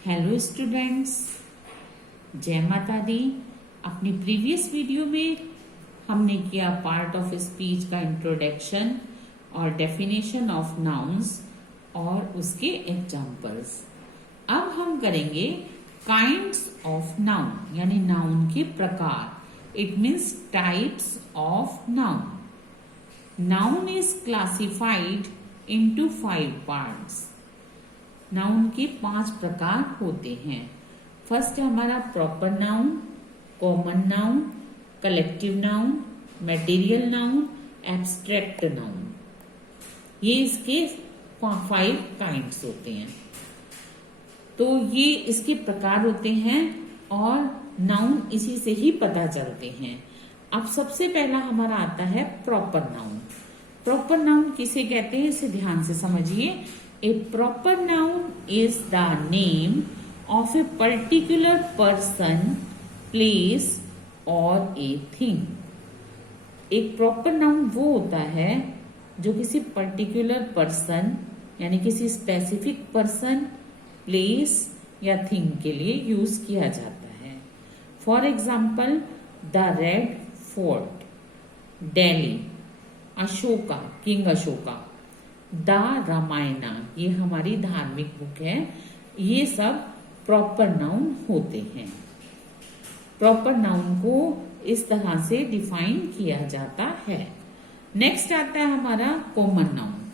Hello students, जय माता दी। अपनी प्रीवियस वीडियो में हमने किया पार्ट ऑफ स्पीच का इंट्रोडक्शन और डेफिनेशन ऑफ नाउन्स और उसके एग्जाम्पल्स। अब हम करेंगे काइंड्स ऑफ नाउन, यानी नाउन के प्रकार। It means types of noun. Noun is classified into 5 parts. Noun के 5 प्रकार होते हैं। फर्स्ट है हमारा proper noun, common noun, collective noun, material noun, abstract noun. ये इसके 5 काइंड्स होते हैं। तो ये इसके प्रकार होते हैं और नाउन इसी से ही पता चलते हैं। अब सबसे पहला हमारा आता है प्रॉपर नाउन। प्रॉपर नाउन किसे कहते हैं, इसे ध्यान से समझिए। A proper noun is the name of a particular person, place or a thing. एक प्रॉपर नाउन वो होता है जो किसी पर्टिकुलर पर्सन यानी किसी स्पेसिफिक पर्सन, प्लेस या थिंग के लिए यूज किया जाता है। For example, the red fort, Delhi, Ashoka, king Ashoka, the Ramayana, ये हमारी धार्मिक बुक है। ये सब प्रॉपर नाउन होते हैं। प्रॉपर नाउन को इस तरह से डिफाइन किया जाता है। नेक्स्ट आता है हमारा common noun.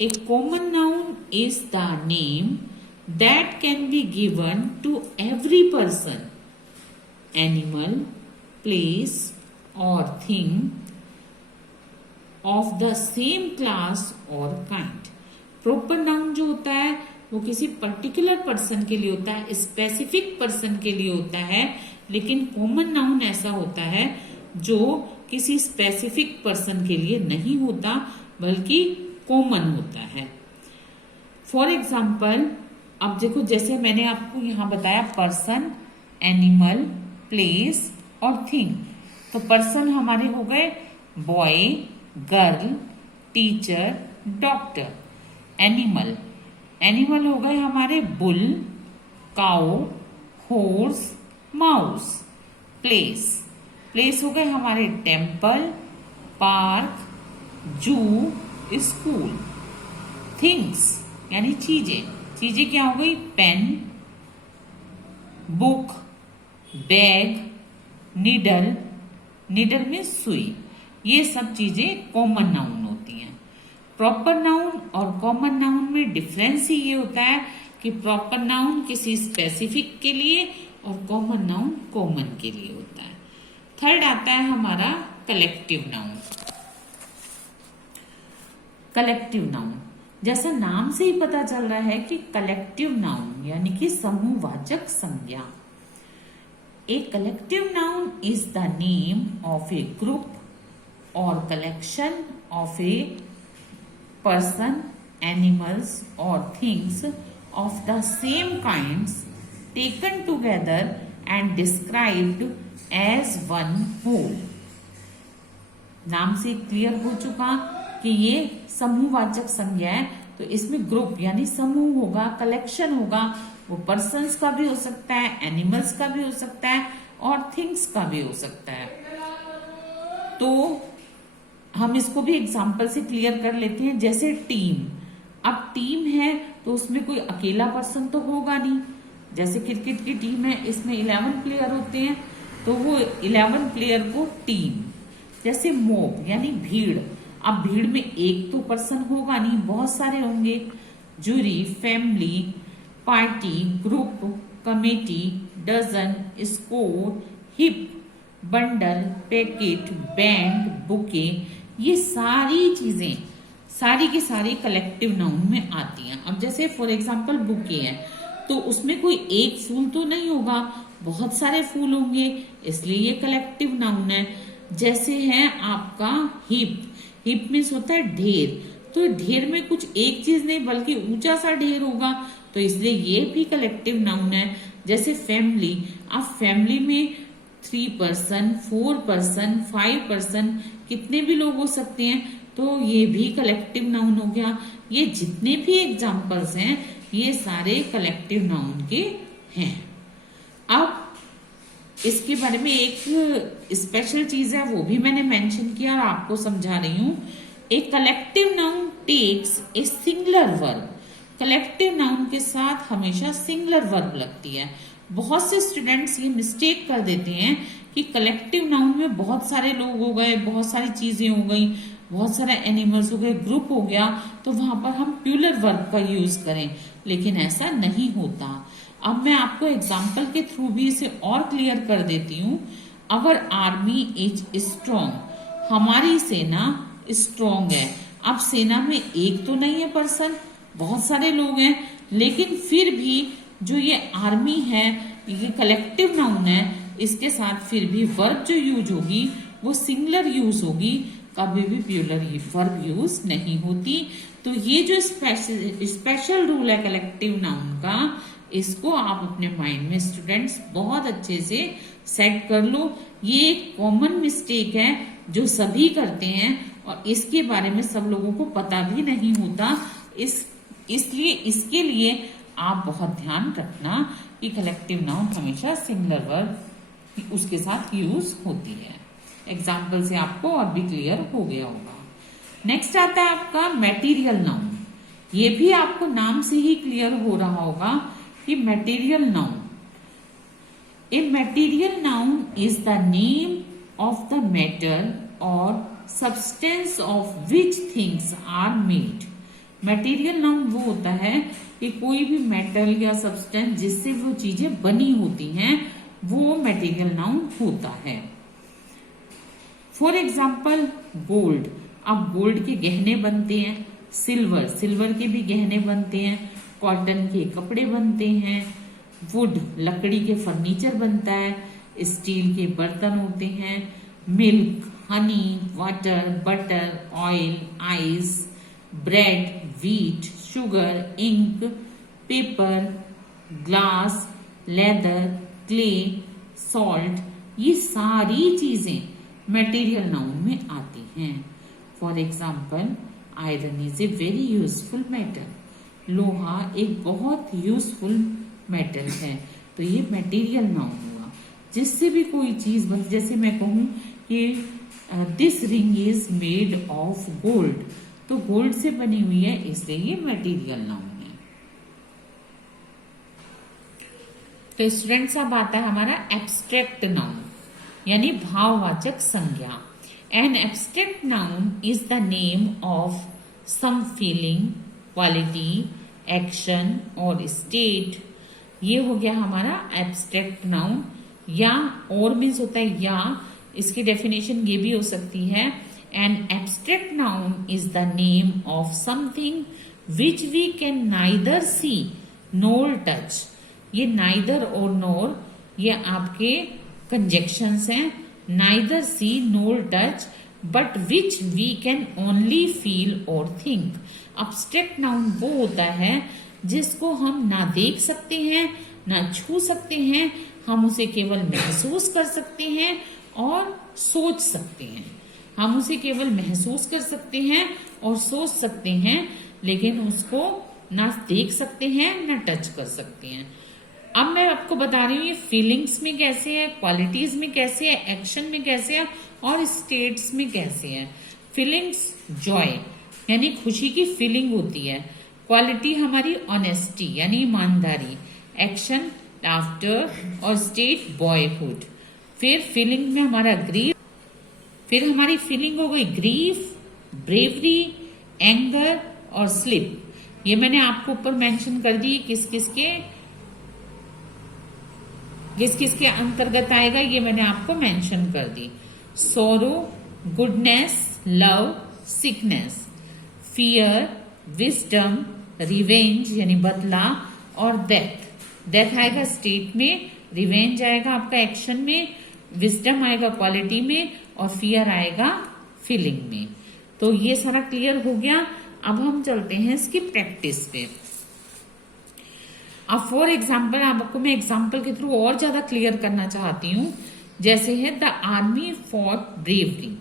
A common noun is the name that can be given to every person, animal, place और thing of the same class और काइंड। प्रॉपर नाउन जो होता है वो किसी पर्टिकुलर पर्सन के लिए होता है, स्पेसिफिक पर्सन के लिए होता है। लेकिन कॉमन नाउन ऐसा होता है जो किसी स्पेसिफिक पर्सन के लिए नहीं होता बल्कि कॉमन होता है। फॉर एग्जाम्पल, अब देखो जैसे मैंने आपको यहाँ बताया पर्सन, एनिमल, प्लेस और थिंग। तो पर्सन हमारे हो गए boy, girl, teacher, doctor. Animal, animal हो गए हमारे bull, cow, horse, mouse. Place, place हो गए हमारे temple, park, zoo, school. Things यानी चीजें, चीजें क्या हो गई, pen, book, bag, needle, needle में सुई। ये सब चीजें कॉमन नाउन होती हैं। प्रॉपर नाउन और कॉमन नाउन में डिफरेंस ही ये होता है कि प्रॉपर नाउन किसी स्पेसिफिक के लिए और कॉमन नाउन कॉमन के लिए होता है। थर्ड आता है हमारा कलेक्टिव नाउन। कलेक्टिव नाउन, जैसा नाम से ही पता चल रहा है कि कलेक्टिव नाउन यानी कि समूहवाचक संज्ञा। ए collective noun is the name of A group or collection of a person, animals or things of the same kinds taken together and described as one whole। नाम से क्लियर हो चुका कि ये समूहवाचक संज्ञा है। तो इसमें ग्रुप यानी समूह होगा, कलेक्शन होगा। वो पर्सन्स का भी हो सकता है, एनिमल्स का भी हो सकता है और थिंग्स का भी हो सकता है। तो हम इसको भी एग्जाम्पल से क्लियर कर लेते हैं। जैसे टीम, अब टीम है तो उसमें कोई अकेला पर्सन तो होगा नहीं। जैसे क्रिकेट की टीम है, इसमें 11 प्लेयर होते हैं तो वो 11 प्लेयर को टीम। जैसे मॉब यानी भीड़, अब भीड़ में एक तो पर्सन होगा नहीं, बहुत सारे होंगे। Jury, family, party, group, committee, dozen, score, heap, bundle, packet, band, bouquet. ये सारी चीजें सारी की सारी कलेक्टिव नाउन में आती हैं। अब जैसे फॉर एग्जांपल बुके है तो उसमें कोई एक फूल तो नहीं होगा, बहुत सारे फूल होंगे, इसलिए ये कलेक्टिव नाउन है। जैसे है आपका हिप, हिप मीन्स होता है ढेर, तो ढेर में कुछ एक चीज नहीं बल्कि ऊंचा सा ढेर होगा, तो इसलिए ये भी कलेक्टिव नाउन है। जैसे फैमिली, अब फैमिली में 3 पर्सन, 4 पर्सन, 5 पर्सन, कितने भी लोग हो सकते हैं, तो ये भी कलेक्टिव नाउन हो गया। ये जितने भी एग्जाम्पल्स हैं ये सारे कलेक्टिव नाउन के हैं। अब इसके बारे में एक स्पेशल चीज है, वो भी मैंने मेंशन किया और आपको समझा रही हूं। A collective noun takes a singular verb. Collective noun के साथ हमेशा सिंगुलर वर्ब लगती है। बहुत से स्टूडेंट्स ये मिस्टेक कर देते हैं कि कलेक्टिव नाउन में बहुत सारे लोग हो गए, बहुत सारी चीजें हो गई, बहुत सारे एनिमल्स हो गए, ग्रुप हो गया, तो वहां पर हम प्लूरल वर्ब का यूज करें, लेकिन ऐसा नहीं होता। अब मैं आपको एग्जाम्पल के थ्रू भी इसे और क्लियर कर देती हूँ। अवर आर्मी इज स्ट्रॉन्ग। हमारी सेना स्ट्रॉन्ग है। अब सेना में एक तो नहीं है पर्सन, बहुत सारे लोग हैं, लेकिन फिर भी जो ये आर्मी है, ये कलेक्टिव नाउन है, इसके साथ फिर भी वर्ब जो यूज होगी वो सिंगुलर यूज होगी, कभी भी प्लूरल वर्ब यूज नहीं होती। तो ये जो स्पेशल रूल है कलेक्टिव नाउन का, इसको आप अपने माइंड में स्टूडेंट्स बहुत अच्छे से सेट कर लो। ये एक कॉमन मिस्टेक है जो सभी करते हैं और इसके बारे में सब लोगों को पता भी नहीं होता। इसलिए इसके लिए आप बहुत ध्यान रखना कि कलेक्टिव नाउन हमेशा सिंगुलर वर्ब उसके साथ यूज होती है। एग्जाम्पल से आपको और भी क्लियर हो गया होगा। नेक्स्ट आता है आपका मटेरियल नाउन। ये भी आपको नाम से ही क्लियर हो रहा होगा कि material noun. A material noun is the name of the matter और substance of which things are made. Material noun वो होता है कि कोई भी मेटल या सब्सटेंस जिससे वो चीजें बनी होती हैं, वो मटेरियल नाउन होता है। For example gold. अब गोल्ड के गहने बनते हैं, सिल्वर के भी गहने बनते हैं, कॉटन के कपड़े बनते हैं, वुड लकड़ी के फर्नीचर बनता है, स्टील के बर्तन होते हैं, milk, honey, water, butter, oil, ice, bread, wheat, sugar, ink, paper, glass, leather, clay, salt, ये सारी चीजें मटेरियल नाउन में आती हैं। For example iron is a very useful metal. लोहा एक बहुत यूजफुल मेटल है, तो ये मटेरियल नाउन हुआ। जिससे भी कोई चीज बन, जैसे मैं कहूं कि this ring is made of gold, तो गोल्ड से बनी हुई है, इसलिए ये मटेरियल नाउन है। तो स्टूडेंट्स अब आता है हमारा एब्स्ट्रैक्ट नाउन, यानी भाववाचक संज्ञा। An abstract noun is the name of some feeling, quality, action और स्टेट। ये हो गया हमारा एब्स्ट्रैक्ट नाउन। या और मीन्स होता है या, इसकी डेफिनेशन ये भी हो सकती है, an abstract noun is the name of something which we can neither see nor touch. ये नाइदर और नोर ये आपके कंजक्शंस हैं, neither see nor touch but which we can only feel और थिंक। एब्स्ट्रैक्ट नाउन वो होता है जिसको हम ना देख सकते हैं, ना छू सकते हैं, हम उसे केवल महसूस कर सकते हैं और सोच सकते हैं। हम उसे केवल महसूस कर सकते हैं और सोच सकते हैं, लेकिन उसको ना देख सकते हैं ना टच कर सकते हैं। अब मैं आपको बता रही हूँ ये फीलिंग्स में कैसे है, क्वालिटीज में कैसे है, एक्शन में कैसे है और स्टेट्स में कैसे है। फीलिंग्स जॉय यानी खुशी की फीलिंग होती है, क्वालिटी हमारी ऑनेस्टी यानी ईमानदारी, एक्शन लाफ्टर और स्टेट बॉयहुड। फिर फीलिंग में हमारा ग्रीफ, फिर हमारी फीलिंग हो गई ग्रीफ, ब्रेवरी, एंगर और स्लिप। ये मैंने आपको ऊपर मेंशन कर दी किस किस के अंतर्गत आएगा, ये मैंने आपको मेंशन कर दी। सोरो, goodness, love, sickness, fear, wisdom, revenge यानी बदला और डेथ। डेथ आएगा स्टेट में, रिवेंज आएगा आपका एक्शन में, विजडम आएगा क्वालिटी में और फियर आएगा फीलिंग में। तो ये सारा क्लियर हो गया। अब हम चलते हैं इसकी प्रैक्टिस पे। अब फॉर एग्जाम्पल आपको मैं एग्जाम्पल के थ्रू और ज्यादा क्लियर करना चाहती हूँ। जैसे है द आर्मी फॉर ब्रेवरी।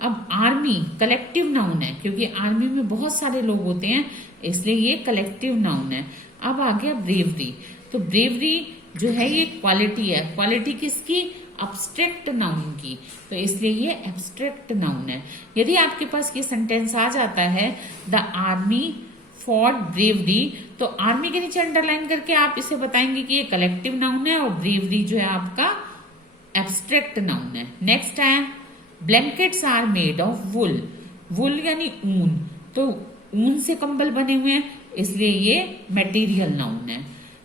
अब आर्मी कलेक्टिव नाउन है क्योंकि आर्मी में बहुत सारे लोग होते हैं, इसलिए ये कलेक्टिव नाउन है। अब आ गया ब्रेवरी। तो ब्रेवरी जो है ये क्वालिटी है। क्वालिटी किसकी? एब्स्ट्रैक्ट नाउन की, तो इसलिए ये एब्स्ट्रैक्ट नाउन है। यदि आपके पास ये सेंटेंस आ जाता है द आर्मी फॉर ब्रेवरी, तो आर्मी के नीचे अंडरलाइन करके आप इसे बताएंगे कि ये कलेक्टिव नाउन है और ब्रेवरी जो है आपका एब्स्ट्रैक्ट नाउन है। नेक्स्ट है blankets are made of wool. Wool यानी ऊन, तो ऊन से कंबल बने हुए हैं, इसलिए ये मटेरियल नाउन है।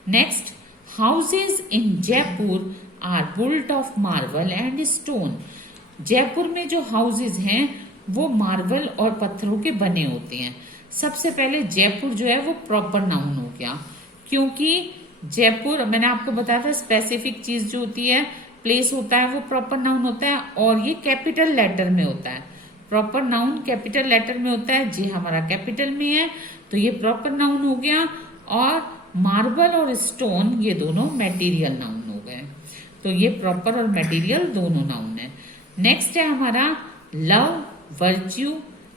Next houses in Jaipur are built of marble and stone. Jaipur में जो हाउसेज हैं वो मार्बल और पत्थरों के बने होते हैं। सबसे पहले जयपुर जो है वो प्रॉपर नाउन हो गया, क्योंकि जयपुर मैंने आपको बताया था स्पेसिफिक चीज जो होती है, प्लेस होता है, वो प्रॉपर नाउन होता है और ये कैपिटल लेटर में होता है। प्रॉपर नाउन कैपिटल लेटर में होता है, जी हमारा कैपिटल में है, तो ये प्रॉपर नाउन हो गया। और मार्बल और स्टोन ये दोनों मटेरियल नाउन हो गए, तो ये प्रॉपर और मटेरियल दोनों नाउन है। नेक्स्ट है हमारा love, virtue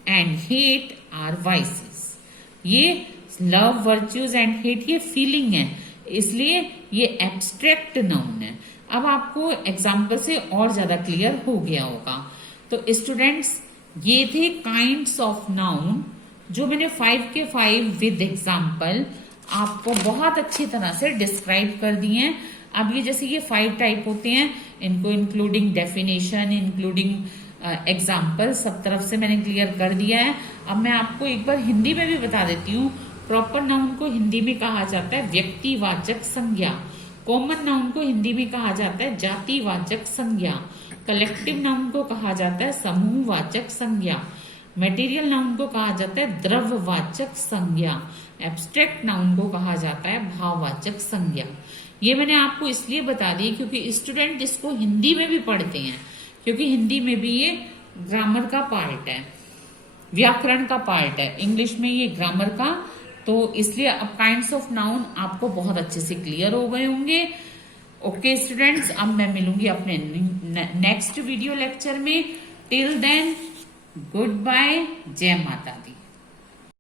and hate are vices. ये लव, वर्च्यूज एंड हेट ये फीलिंग है, इसलिए ये एब्स्ट्रैक्ट नाउन है। अब आपको एग्जाम्पल से और ज्यादा क्लियर हो गया होगा। तो स्टूडेंट्स ये थे काइंड्स ऑफ नाउन जो मैंने 5 के 5 विद एग्जाम्पल आपको बहुत अच्छी तरह से डिस्क्राइब कर दिए हैं। अब ये जैसे ये 5 टाइप होते हैं, इनको इंक्लूडिंग डेफिनेशन, इंक्लूडिंग एग्जाम्पल, सब तरफ से मैंने क्लियर कर दिया है। अब मैं आपको एक बार हिंदी में भी बता देती हूँ। प्रॉपर नाउन को हिंदी में कहा जाता है व्यक्तिवाचक संज्ञा। कॉमन नाउन को हिंदी में कहा जाता है जातिवाचक संज्ञा। कलेक्टिव नाउन को कहा जाता है समूहवाचक संज्ञा। मटेरियल नाउन को कहा जाता है द्रव्यवाचक संज्ञा। एब्स्ट्रैक्ट नाउन को कहा जाता है भाववाचक संज्ञा। ये मैंने आपको इसलिए बता दी क्योंकि स्टूडेंट इसको हिंदी में भी पढ़ते हैं, क्योंकि हिंदी में भी ये ग्रामर का पार्ट है, व्याकरण का पार्ट है, इंग्लिश में ये ग्रामर का, तो इसलिए अब काइंड्स ऑफ नाउन आपको बहुत अच्छे से क्लियर हो गए होंगे। ओके स्टूडेंट्स, अब मैं मिलूंगी अपने नेक्स्ट वीडियो लेक्चर में। टिल देन गुड बाय, जय माता दी।